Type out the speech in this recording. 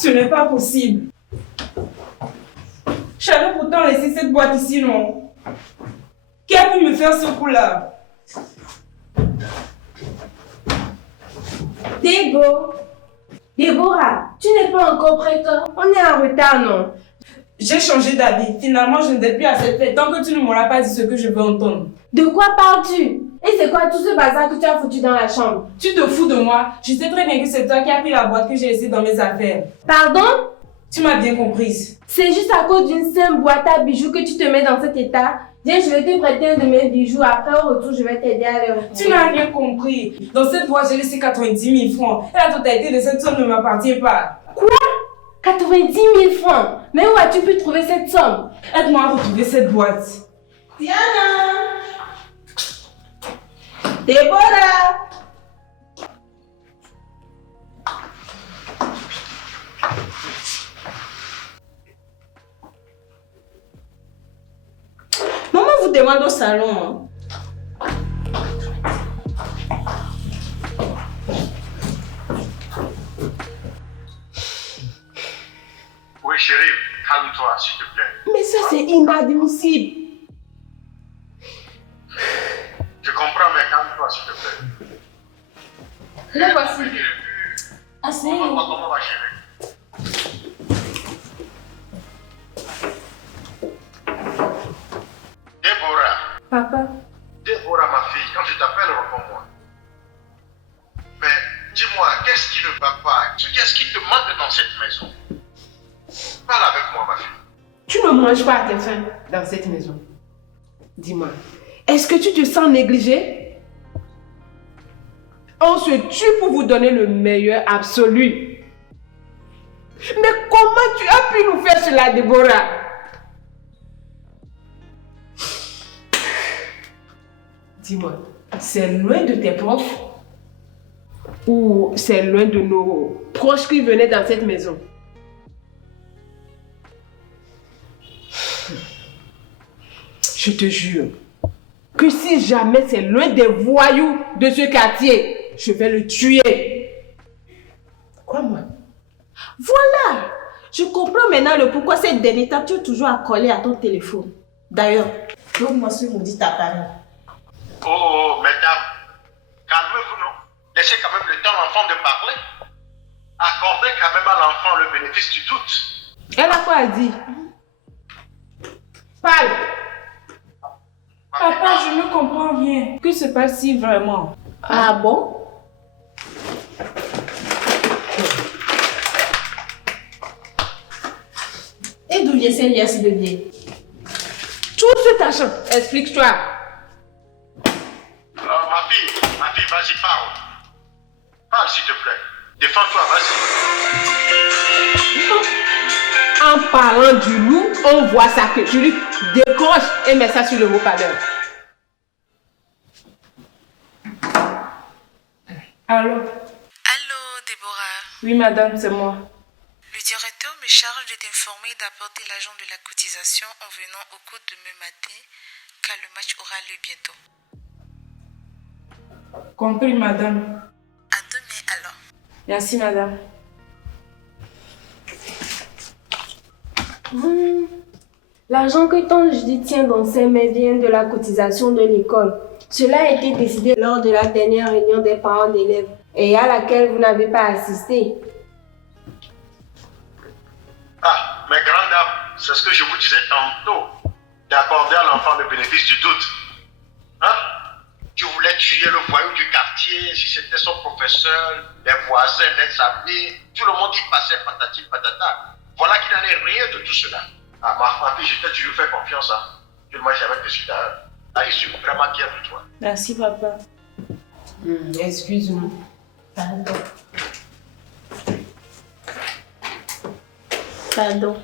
Ce n'est pas possible. J'avais pourtant laissé cette boîte ici, non? Qui a pu me faire ce coup-là? Déborah, tu n'es pas encore prête? On est en retard, non? J'ai changé d'avis. Finalement, je ne vais plus à cette fête tant que tu ne m'auras pas dit ce que je veux entendre. De quoi parles-tu? Et c'est quoi tout ce bazar que tu as foutu dans la chambre? Tu te fous de moi. Je sais très bien que c'est toi qui as pris la boîte que j'ai laissée dans mes affaires. Pardon? Tu m'as bien comprise. C'est juste à cause d'une simple boîte à bijoux que tu te mets dans cet état. Viens, je vais te prêter un de mes bijoux. Après, au retour, je vais t'aider à les retrouver. Tu n'as rien compris. Dans cette boîte, j'ai laissé 90 000 francs. Et la totalité de cette somme ne m'appartient pas. Quoi? 90 000 francs? Mais où as-tu pu trouver cette somme? Aide-moi à retrouver cette boîte. Diana! Déborah! Maman vous demande au salon. Oui, chérie, calme-toi, s'il te plaît. Mais ça, c'est inadmissible. Je comprends, mais calme-toi, s'il te plaît. Le voici. Comment va, chérie? Déborah. Papa. Déborah, ma fille, quand je t'appelle, réponds-moi. Mais dis-moi, qu'est-ce qui ne va pas? Qu'est-ce qui te manque dans cette maison? Parle avec moi, ma fille. Tu ne manges pas à tes faim dans cette maison. Dis-moi, est-ce que tu te sens négligé? On se tue pour vous donner le meilleur absolu. Mais comment tu as pu nous faire cela, Déborah? Dis-moi, c'est loin de tes proches ou c'est loin de nos proches qui venaient dans cette maison? Je te jure que si jamais c'est l'un des voyous de ce quartier, je vais le tuer. Crois-moi. Voilà! Je comprends maintenant le pourquoi cette dernière étape, tu es toujours accolé à ton téléphone. D'ailleurs, donne-moi ce maudit appareil. Oh, mesdames, calmez-vous, non? Laissez quand même le temps à l'enfant de parler. Accordez quand même à l'enfant le bénéfice du doute. Elle a quoi dit? Parle! Papa, je ne comprends rien. Que se passe-t-il vraiment? Ah bon? Et d'où vient cette liasse de billets? Tout cet argent, explique-toi. Ma fille, vas-y, parle. Parle, s'il te plaît. Défends-toi, vas-y. En parlant du loup, on voit ça que je lui décroche et mets ça sur le haut-parleur. Allô? Allô, Déborah. Oui, madame, c'est moi. Le directeur me charge de t'informer et d'apporter l'argent de la cotisation en venant au cours de demain matin, car le match aura lieu bientôt. Compris, madame. À demain alors. Merci, madame. L'argent que ton Judith tient dans ses mains vient de la cotisation de l'école. Cela a été décidé lors de la dernière réunion des parents d'élèves et à laquelle vous n'avez pas assisté. Ah, mes grandes dames, c'est ce que je vous disais tantôt, d'accorder à l'enfant le bénéfice du doute. Hein? Tu voulais tuer le voyou du quartier, si c'était son professeur, les voisins, les amis, tout le monde y passait patati patata. Voilà qu'il n'en est rien de tout cela. Ah, ma fille, je t'ai toujours fait confiance. Hein. Je ne m'ai jamais déçu d'ailleurs. Ah, je suis vraiment fier de toi. Merci, papa. Excuse-moi. Pardon. Pardon.